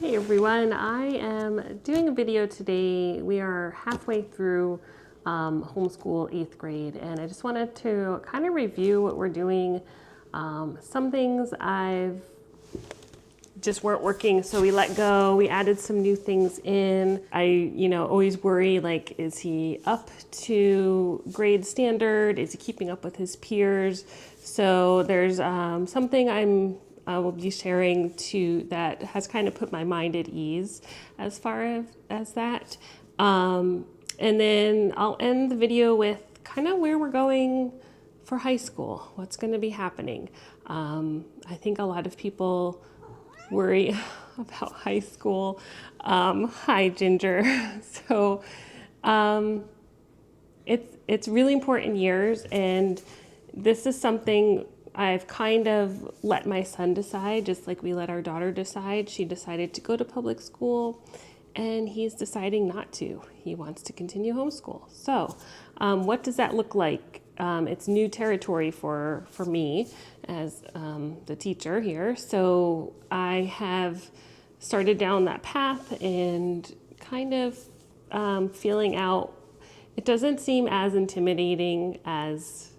Hey everyone, I am doing a video today. We are halfway through Homeschool 8th grade, and I just wanted to kind of review what we're doing. Some things I've just weren't working, so we let go. We added some new things in. I, always worry, like, is he up to grade standard? Is he keeping up with his peers? So there's something I will be sharing that has kind of put my mind at ease as far as that. And then I'll end the video with kind of where we're going for high school, what's going to be happening. I think a lot of people worry about high school. Hi, Ginger. So it's really important years, and this is something I've kind of let my son decide, just like we let our daughter decide. She decided to go to public school, and he's deciding not to. He wants to continue homeschool. So what does that look like? It's new territory for me as the teacher here. So I have started down that path and kind of feeling out. It doesn't seem as intimidating as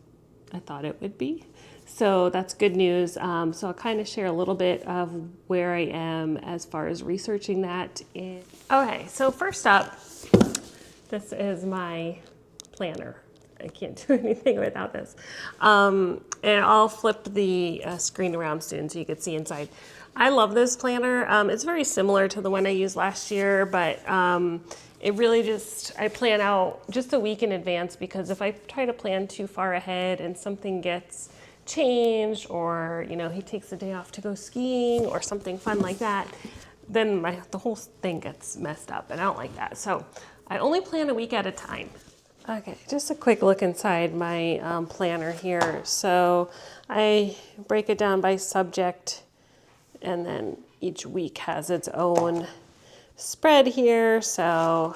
I thought it would be. So that's good news. So I'll kind of share a little bit of where I am as far as researching that. Okay, so first up, this is my planner. I can't do anything without this. And I'll flip the screen around soon so you can see inside. I love this planner. It's very similar to the one I used last year, but it really I plan out just a week in advance, because if I try to plan too far ahead and something gets changed, or he takes a day off to go skiing or something fun like that, then the whole thing gets messed up, and I don't like that. So I only plan a week at a time. Okay, just a quick look inside my planner here. So I break it down by subject, and then each week has its own spread here. So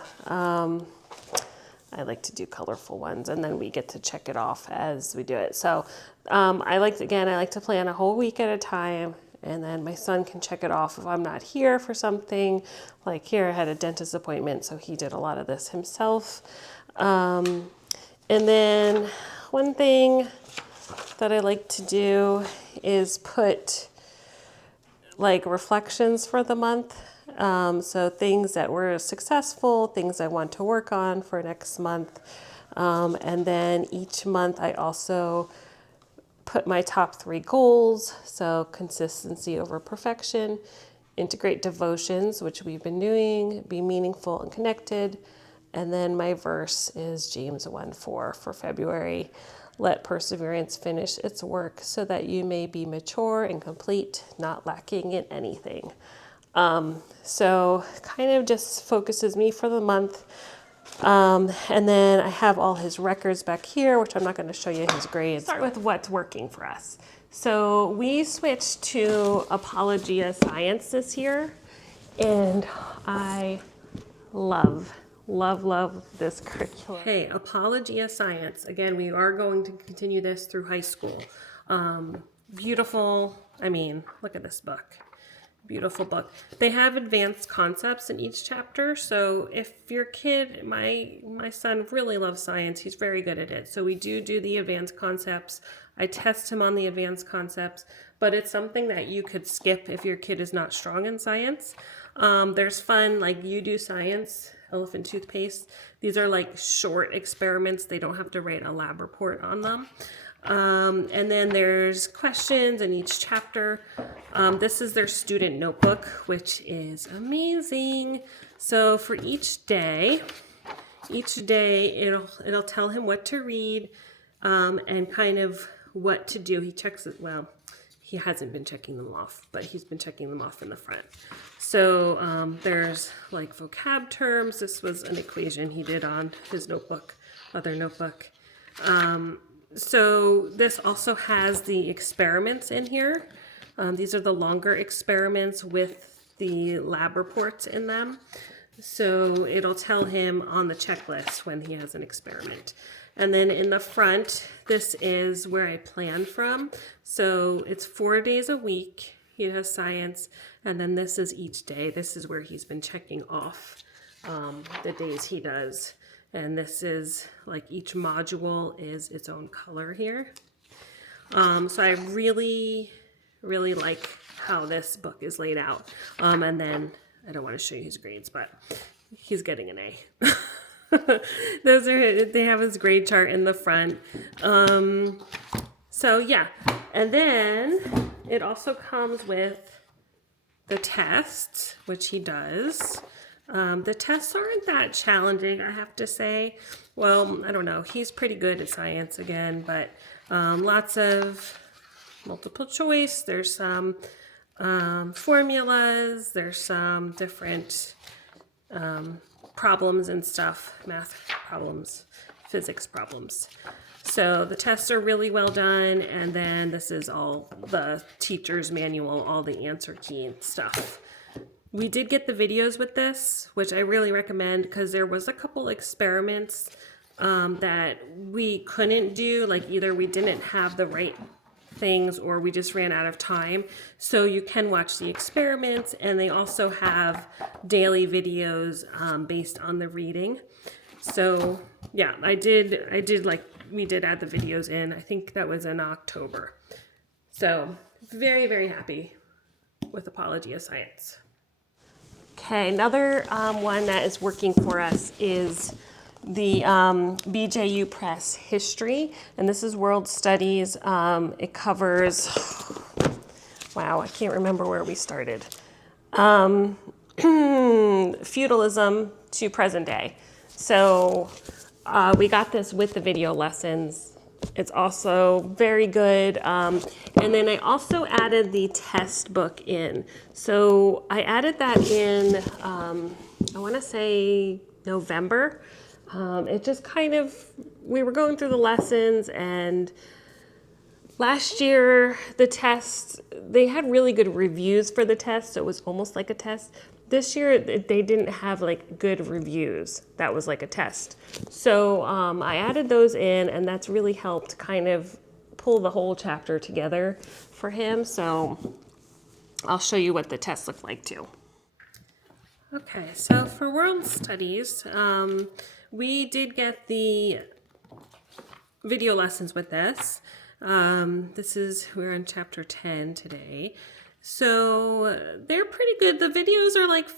I like to do colorful ones, and then we get to check it off as we do it. So I like to plan a whole week at a time, and then my son can check it off if I'm not here for something. Like here, I had a dentist appointment, so he did a lot of this himself. And then one thing that I like to do is put like reflections for the month. So things that were successful, things I want to work on for next month. And then each month I also put my top 3 goals. So consistency over perfection, integrate devotions, which we've been doing, be meaningful and connected. And then my verse is James 1:4 for February. Let perseverance finish its work so that you may be mature and complete, not lacking in anything. So kind of just focuses me for the month. And then I have all his records back here, which I'm not going to show you his grades. Start with what's working for us. So we switched to Apologia Science this year, and I love this curriculum. Hey, Apologia Science. Again, we are going to continue this through high school. Beautiful. I mean, look at this book. Beautiful book. They have advanced concepts in each chapter. So if your kid, my son really loves science. He's very good at it. So we do the advanced concepts. I test him on the advanced concepts, but it's something that you could skip if your kid is not strong in science. There's fun, like You Do Science, elephant toothpaste. These are like short experiments. They don't have to write a lab report on them. And then there's questions in each chapter. This is their student notebook, which is amazing. So for each day it'll tell him what to read, and kind of what to do. He checks it. Well, he hasn't been checking them off, but he's been checking them off in the front. So there's like vocab terms. This was an equation he did on his notebook, other notebook. So this also has the experiments in here. These are the longer experiments with the lab reports in them. So it'll tell him on the checklist when he has an experiment. And then in the front, this is where I plan from. So it's 4 days a week. he has science, and then this is each day. This is where he's been checking off the days he does. And this is like each module is its own color here. So I really, really like how this book is laid out. And then I don't want to show you his grades, but he's getting an A. They have his grade chart in the front. So yeah, and then it also comes with the tests, which he does. The tests aren't that challenging, I have to say. Well, I don't know. He's pretty good at science again, but lots of multiple choice. There's some formulas. There's some different problems and stuff, math problems, physics problems. So the tests are really well done, and then this is all the teacher's manual, all the answer key and stuff. We did get the videos with this, which I really recommend because there was a couple experiments that we couldn't do, like either we didn't have the right things or we just ran out of time. So you can watch the experiments, and they also have daily videos based on the reading. So yeah, we did add the videos in. I think that was in October. So very, very happy with Apologia Science. Okay, another one that is working for us is the BJU Press History, and this is World Studies. It covers, wow, I can't remember where we started. Feudalism to present day. So we got this with the video lessons. It's also very good. And then I also added the test book in. So I added that in, I want to say November. It just kind of, we were going through the lessons, and last year the tests, they had really good reviews for the test, so it was almost like a test. This year they didn't have like good reviews. That was like a test. So I added those in, and that's really helped kind of pull the whole chapter together for him. So I'll show you what the tests look like too. Okay, so for World Studies, we did get the video lessons with this. We're on chapter 10 today. So they're pretty good. The videos are like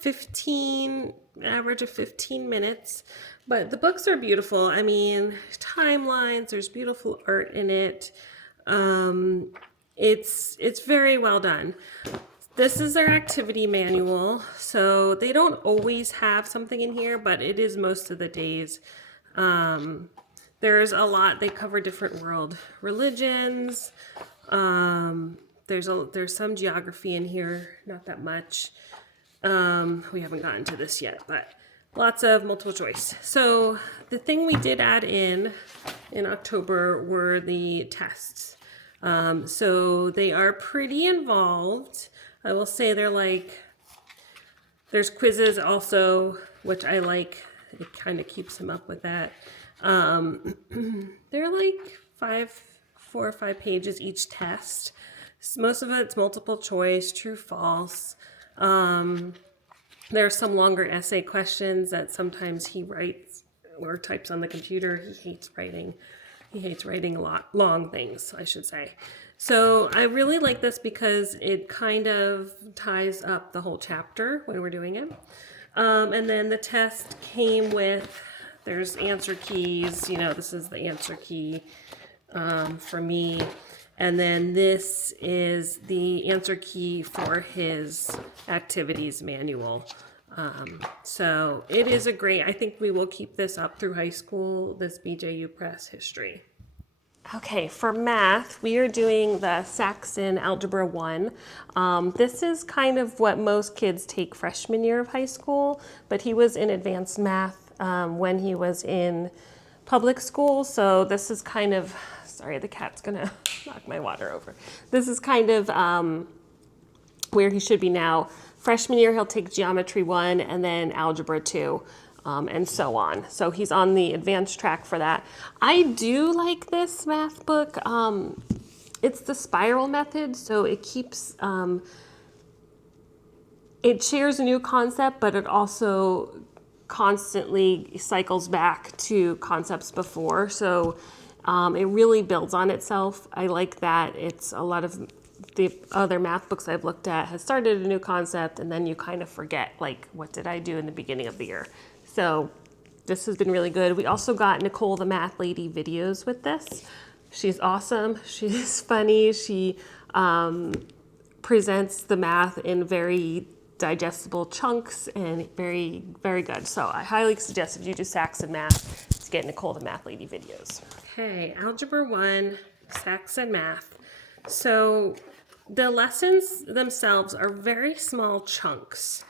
average of 15 minutes, but the books are beautiful. I mean, timelines, there's beautiful art in it. It's very well done. This is their activity manual, so they don't always have something in here, but it is most of the days. There's a lot. They cover different world religions. There's some geography in here, not that much. We haven't gotten to this yet, but lots of multiple choice. So the thing we did add in October were the tests. So they are pretty involved. I will say there's quizzes also, which I like. It kind of keeps them up with that. They're like 4 or 5 pages each test. Most of it's multiple choice, true, false. There are some longer essay questions that sometimes he writes or types on the computer. He hates writing. He hates writing a lot, long things, I should say. So I really like this because it kind of ties up the whole chapter when we're doing it. And then the test came with, there's answer keys. You know, this is the answer key for me. And then this is the answer key for his activities manual. So it is I think we will keep this up through high school, this BJU Press History. Okay, for math, we are doing the Saxon Algebra 1. This is kind of what most kids take freshman year of high school, but he was in advanced math when he was in public school. So this is kind of, sorry, the cat's gonna knock my water over. This is kind of where he should be now. Freshman year, he'll take Geometry 1 and then Algebra 2. And so on. So he's on the advanced track for that. I do like this math book. It's the spiral method, so it keeps it shares a new concept, but it also constantly cycles back to concepts before. So it really builds on itself. I like that it's a lot of the other math books I've looked at has started a new concept and then you kind of forget, like, what did I do in the beginning of the year? So this has been really good. We also got Nicole the Math Lady videos with this. She's awesome. She's funny. She presents the math in very digestible chunks and very, very good. So I highly suggest if you do Saxon math to get Nicole the Math Lady videos. Okay, Algebra 1, Saxon math. So the lessons themselves are very small chunks.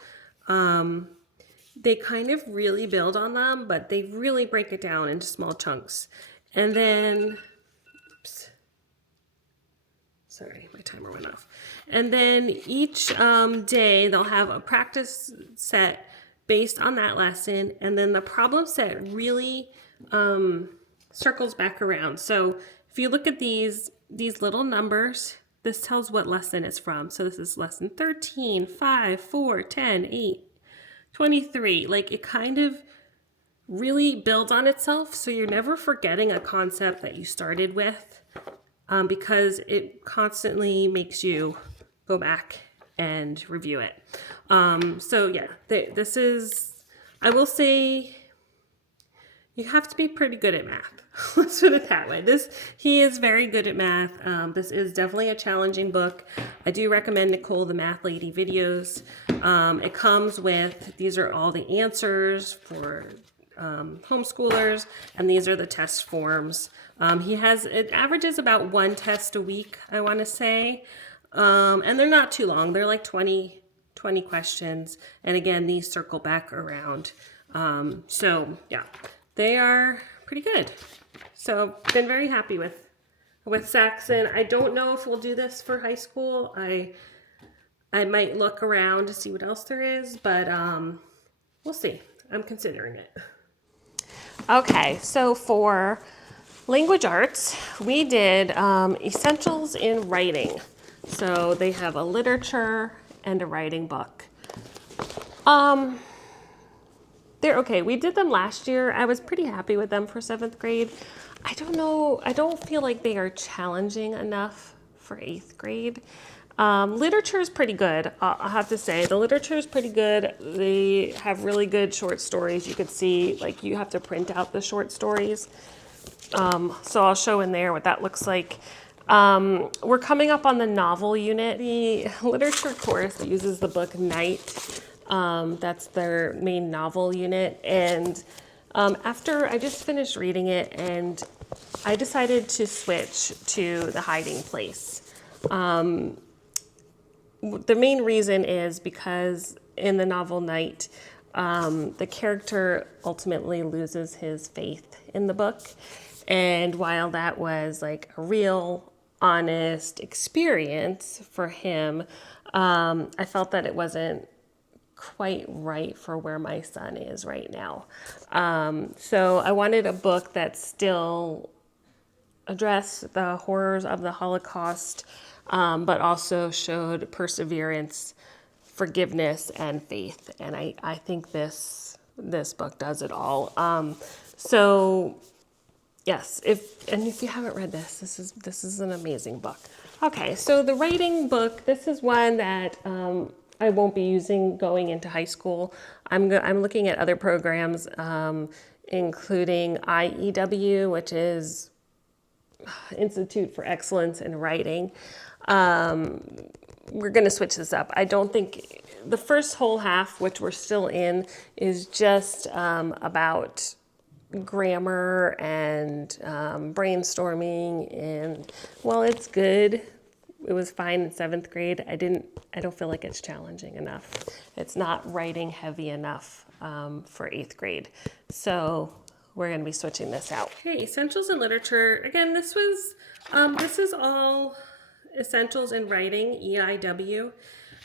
They kind of really build on them, but they really break it down into small chunks. And then, oops, sorry, my timer went off. And then each day they'll have a practice set based on that lesson. And then the problem set really circles back around. So if you look at these little numbers, this tells what lesson it's from. So this is lesson 13, 5, 4, 10, 8, 23. Like, it kind of really builds on itself. So you're never forgetting a concept that you started with because it constantly makes you go back and review it. So yeah, this is, I will say, you have to be pretty good at math. Let's put it that way. He is very good at math. This is definitely a challenging book. I do recommend Nicole the Math Lady videos. It comes with, these are all the answers for homeschoolers, and these are the test forms. It averages about 1 test a week, I want to say. And they're not too long. They're like 20 questions. And again, these circle back around. So yeah, they are pretty good. So been very happy with Saxon. I don't know if we'll do this for high school. I might look around to see what else there is, but we'll see. I'm considering it. Okay, so for language arts, we did essentials in writing. So they have a literature and a writing book. They're okay. We did them last year. I was pretty happy with them for 7th grade. I don't know. I don't feel like they are challenging enough for 8th grade. Literature is pretty good. I'll have to say the literature is pretty good. They have really good short stories. You could see, like, you have to print out the short stories. So I'll show in there what that looks like. We're coming up on the novel unit. The literature course uses the book Night. That's their main novel unit. And after I just finished reading it, and I decided to switch to The Hiding Place. The main reason is because in the novel Night, the character ultimately loses his faith in the book. And while that was like a real, honest experience for him, I felt that it wasn't quite right for where my son is right now. So I wanted a book that still addressed the horrors of the Holocaust, but also showed perseverance, forgiveness, and faith. And I think this book does it all. So yes, if you haven't read this is an amazing book. Okay, so the writing book, this is one that I won't be using going into high school. I'm looking at other programs, including IEW, which is Institute for Excellence in Writing. We're going to switch this up. I don't think the first whole half, which we're still in, is just about grammar and brainstorming, and while it's good, it was fine in 7th grade. I don't feel like it's challenging enough. It's not writing heavy enough for 8th grade. So we're going to be switching this out. Okay, essentials in literature. Again, this is all essentials in writing, EIW.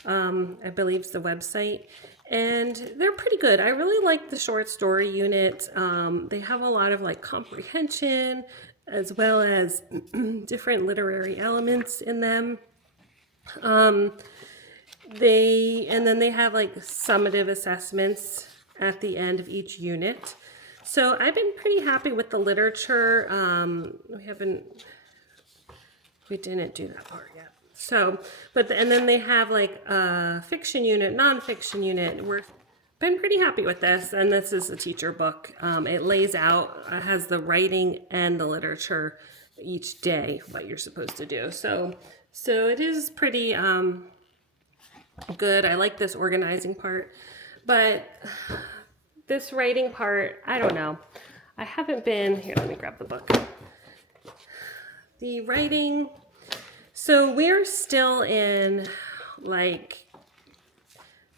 I believe it's the website. And they're pretty good. I really like the short story unit. They have a lot of like comprehension as well as different literary elements in them. And then they have like summative assessments at the end of each unit. So I've been pretty happy with the literature. We didn't do that part yet. So, and then they have like a fiction unit, nonfiction unit. We've been pretty happy with this. And this is a teacher book. It lays out, has the writing and the literature each day, what you're supposed to do. So it is pretty good. I like this organizing part, but this writing part, I don't know. I haven't been, here, let me grab the book. The writing, so we're still in, like,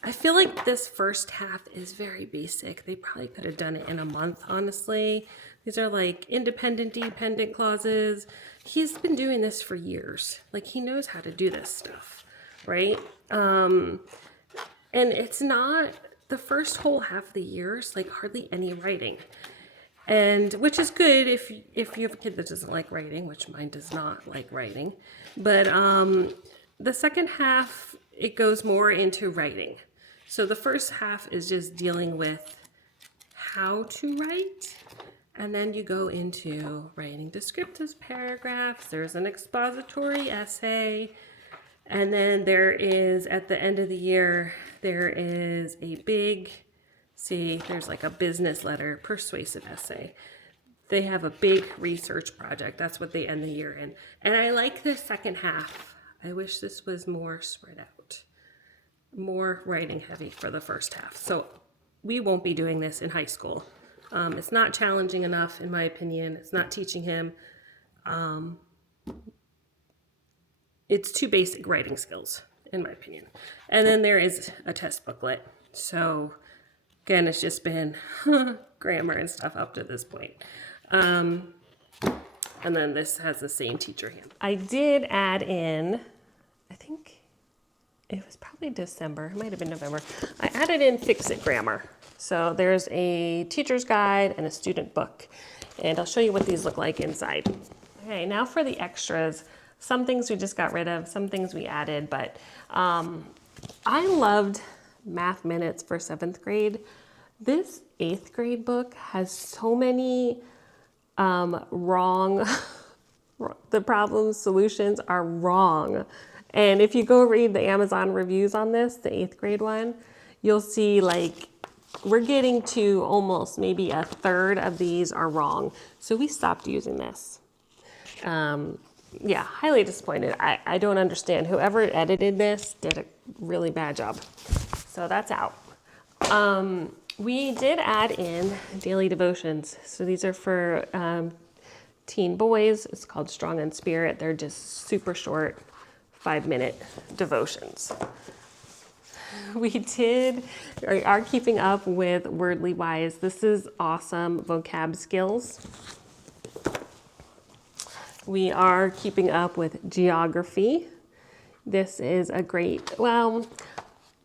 I feel like this first half is very basic. They probably could have done it in a month, honestly. These are like independent, dependent clauses. He's been doing this for years. Like, he knows how to do this stuff, right? And it's not, the first whole half of the year is like hardly any writing. And which is good if you have a kid that doesn't like writing, which mine does not like writing. But the second half, it goes more into writing. So the first half is just dealing with how to write. And then you go into writing descriptive paragraphs. There's an expository essay. And then there is, at the end of the year, there is a big, there's like a business letter, persuasive essay. They have a big research project. That's what they end the year in. And I like the second half. I wish this was more spread out, more writing heavy for the first half. So we won't be doing this in high school. It's not challenging enough, in my opinion. It's not teaching him. It's too basic writing skills, in my opinion. And then there is a test booklet. So again, it's just been grammar and stuff up to this point. And then this has the same teacher hand. I did add in, I think it was probably December, it might have been November. I added in Fix It Grammar. So there's a teacher's guide and a student book. And I'll show you what these look like inside. Okay, now for the extras. Some things we just got rid of, some things we added, but I loved Math Minutes for 7th grade. This 8th grade book has so many wrong, the problem solutions are wrong. And if you go read the Amazon reviews on this, the 8th grade one, you'll see like we're getting to almost maybe a third of these are wrong. So we stopped using this. Yeah, highly disappointed. I don't understand. Whoever edited this did a really bad job. So that's out. We did add in daily devotions. So these are for teen boys. It's called Strong in Spirit. They're just super short, 5-minute devotions. We are keeping up with Wordly Wise. This is awesome vocab skills. We are keeping up with geography. This is a great, well,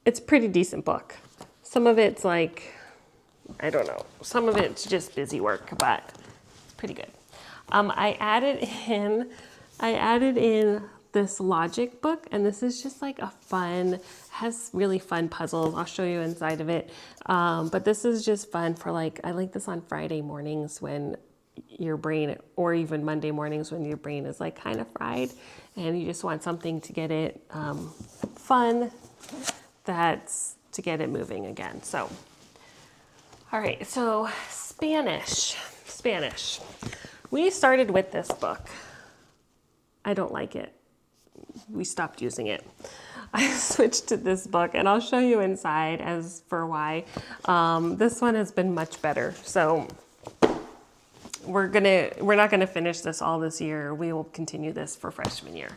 it's a pretty decent book. Some of it's like, I don't know, some of it's just busy work, but it's pretty good. I added in this logic book, and this is just like a fun, has really fun puzzles. I'll show you inside of it. But this is just fun for like, I like this on Friday mornings when your brain, or even Monday mornings when your brain is like kind of fried and you just want something to get it fun, that's to get it moving again. So, all right, so Spanish. We started with this book. I don't like it. We stopped using it. I switched to this book, and I'll show you inside as for why. This one has been much better. So we're not gonna finish this all this year. We will continue this for freshman year.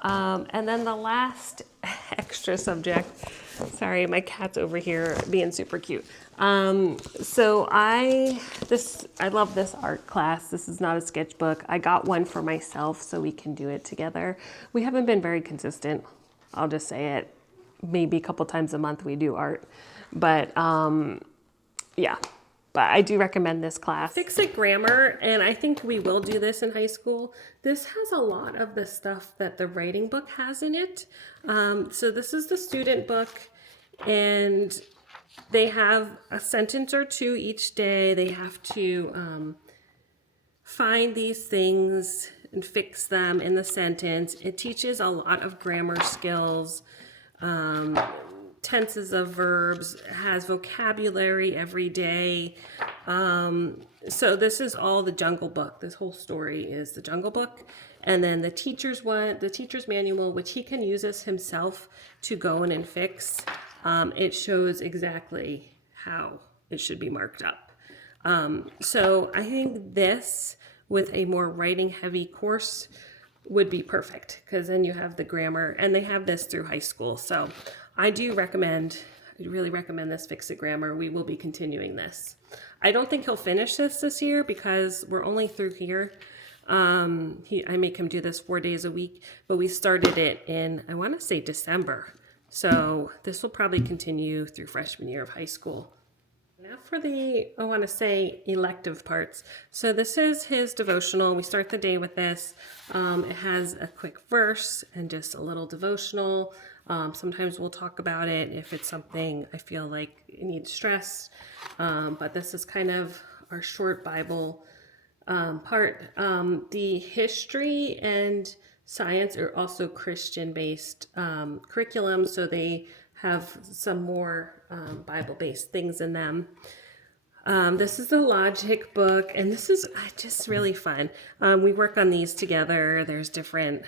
And then the last extra subject, sorry, my cat's over here being super cute. So I love this art class. This is not a sketchbook. I got one for myself so we can do it together. We haven't been very consistent. I'll just say it. Maybe a couple times a month we do art. But yeah, but I do recommend this class. Fix It Grammar, and I think we will do this in high school. This has a lot of the stuff that the writing book has in it. So this is the student book, and they have a sentence or two each day. They have to find these things and fix them in the sentence. It teaches a lot of grammar skills, tenses of verbs, has vocabulary every day. So this is all the Jungle Book. This whole story is the Jungle Book. And then the teacher's manual, which he can use this himself to go in and fix. It shows exactly how it should be marked up. So I think this, with a more writing heavy course, would be perfect, because then you have the grammar, and they have this through high school. So I really recommend this Fix It Grammar. We will be continuing this. I don't think he'll finish this year because we're only through here. I make him do this 4 days a week, but we started it in, I want to say, December. So this will probably continue through freshman year of high school. Now for the, I want to say, elective parts. So this is his devotional. We start the day with this. It has a quick verse and just a little devotional. Sometimes we'll talk about it if it's something I feel like it needs stress. But this is kind of our short Bible part. The history and science are also Christian-based curriculum, so they have some more Bible-based things in them. This is the logic book, and this is just really fun. We work on these together. There's different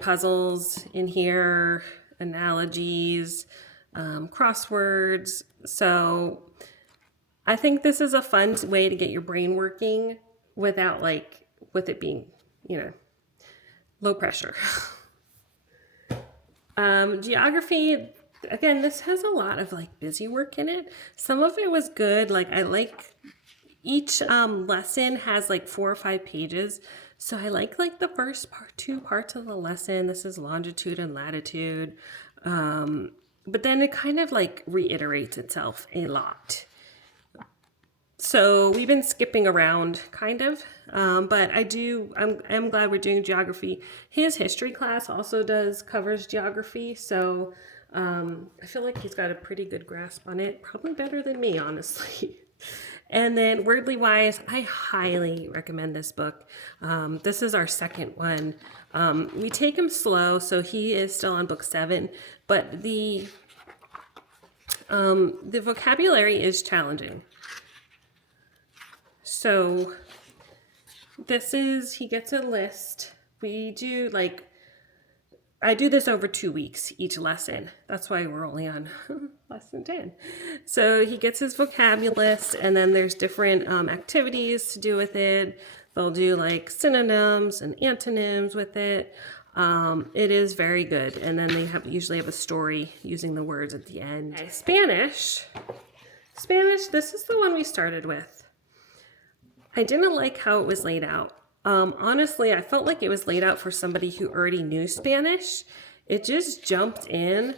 puzzles in here, analogies, crosswords. So I think this is a fun way to get your brain working without, with it being, low pressure. Geography, again, this has a lot of busy work in it. Some of it was good. Each lesson has 4 or 5 pages. So I like the first two parts of the lesson. This is longitude and latitude. But then it kind of reiterates itself a lot. So we've been skipping around kind of, but I'm glad we're doing geography. His history class also covers geography. So I feel like he's got a pretty good grasp on it, probably better than me, honestly. And then Wordly Wise, I highly recommend this book. This is our second one. We take him slow, so he is still on book 7, but the vocabulary is challenging. So he gets a list. We do I do this over 2 weeks, each lesson. That's why we're only on lesson 10. So he gets his vocab list, and then there's different activities to do with it. They'll do synonyms and antonyms with it. It is very good. And then they usually have a story using the words at the end. Okay. Spanish, this is the one we started with. I didn't like how it was laid out. Honestly, I felt like it was laid out for somebody who already knew Spanish. It just jumped in,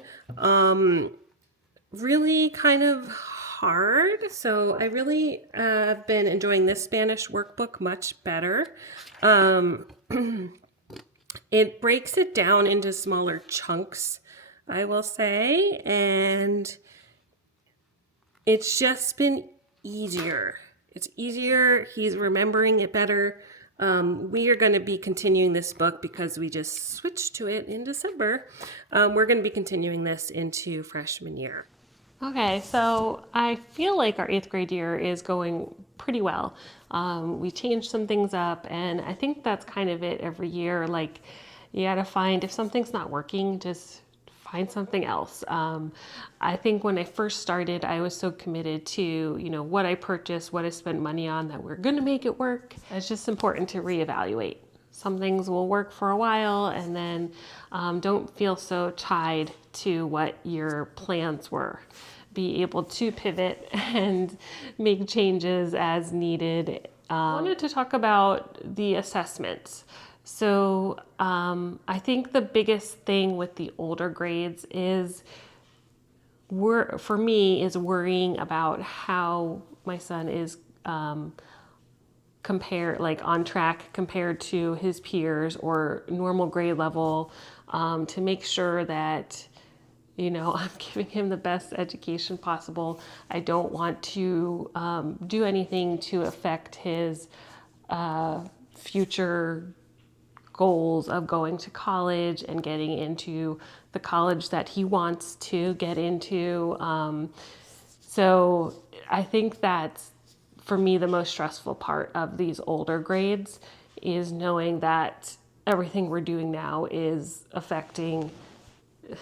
really kind of hard. So I really have been enjoying this Spanish workbook much better. It breaks it down into smaller chunks, I will say, and it's just been easier. It's easier. He's remembering it better. We are going to be continuing this book because we just switched to it in December. We're going to be continuing this into freshman year. Okay, so I feel like our 8th grade year is going pretty well. We changed some things up, and I think that's kind of it every year. You got to find, if something's not working, just find something else. I think when I first started, I was so committed to, what I purchased, what I spent money on, that we're going to make it work. It's just important to reevaluate. Some things will work for a while, and then don't feel so tied to what your plans were. Be able to pivot and make changes as needed. I wanted to talk about the assessments. So I think the biggest thing with the older grades is for me is worrying about how my son is on track compared to his peers or normal grade level, to make sure that I'm giving him the best education possible. I don't want to do anything to affect his future goals of going to college and getting into the college that he wants to get into. So I think that's, for me, the most stressful part of these older grades is knowing that everything we're doing now is affecting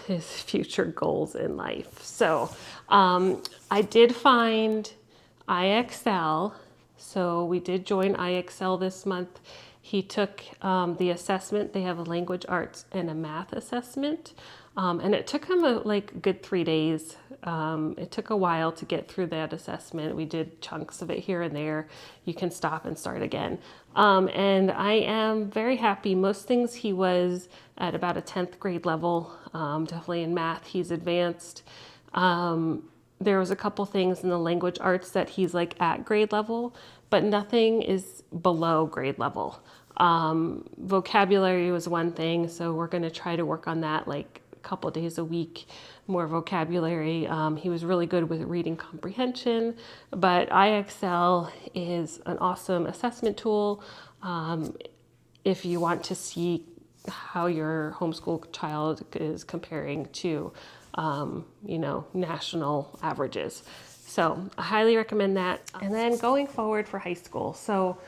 his future goals in life. So I did find IXL. So we did join IXL this month. He took the assessment. They have a language arts and a math assessment. And it took him a good 3 days. It took a while to get through that assessment. We did chunks of it here and there. You can stop and start again. And I am very happy. Most things he was at about a 10th grade level. Definitely in math, he's advanced. There was a couple things in the language arts that he's at grade level, but nothing is below grade level. Vocabulary was one thing, so we're going to try to work on that a couple days a week, more vocabulary. He was really good with reading comprehension, but IXL is an awesome assessment tool if you want to see how your homeschool child is comparing to national averages. So I highly recommend that. And then going forward for high school. So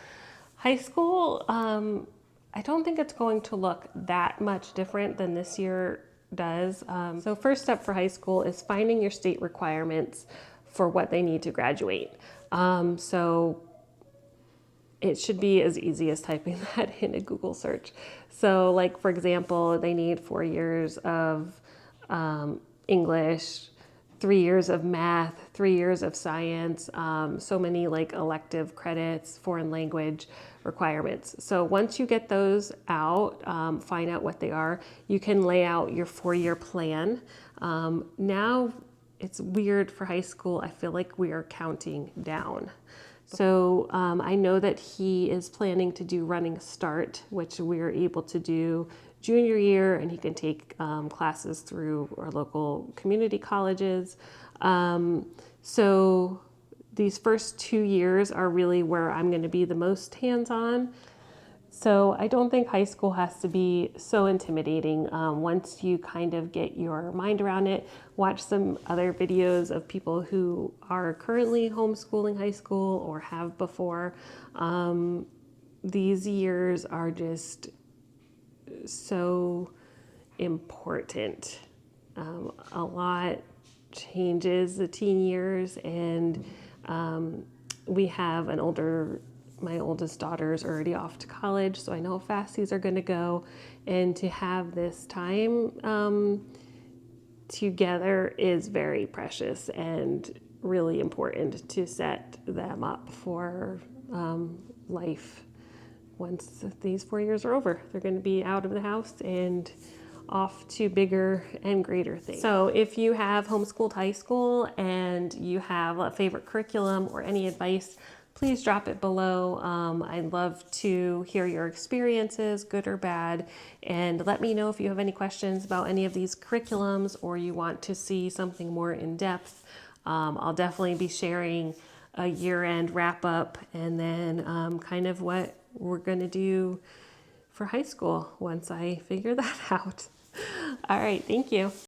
high school, I don't think it's going to look that much different than this year does. So first step for high school is finding your state requirements for what they need to graduate. So it should be as easy as typing that in a Google search. So for example, they need 4 years of English, 3 years of math, 3 years of science, so many elective credits, foreign language requirements. So once you get those out, find out what they are, you can lay out your 4-year plan. Now it's weird for high school. I feel like we are counting down. So I know that he is planning to do Running Start, which we're able to do junior year, and he can take classes through our local community colleges. So these first 2 years are really where I'm going to be the most hands-on. So I don't think high school has to be so intimidating. Once you kind of get your mind around it, watch some other videos of people who are currently homeschooling high school or have before. These years are just so important. A lot changes the teen years, and we have my oldest daughter is already off to college, so I know how fast these are going to go. And to have this time together is very precious and really important to set them up for life. Once these 4 years are over, they're going to be out of the house and off to bigger and greater things. So if you have homeschooled high school and you have a favorite curriculum or any advice, please drop it below. I'd love to hear your experiences, good or bad, and let me know if you have any questions about any of these curriculums or you want to see something more in depth. I'll definitely be sharing a year-end wrap-up and then kind of what we're going to do for high school once I figure that out. All right, thank you.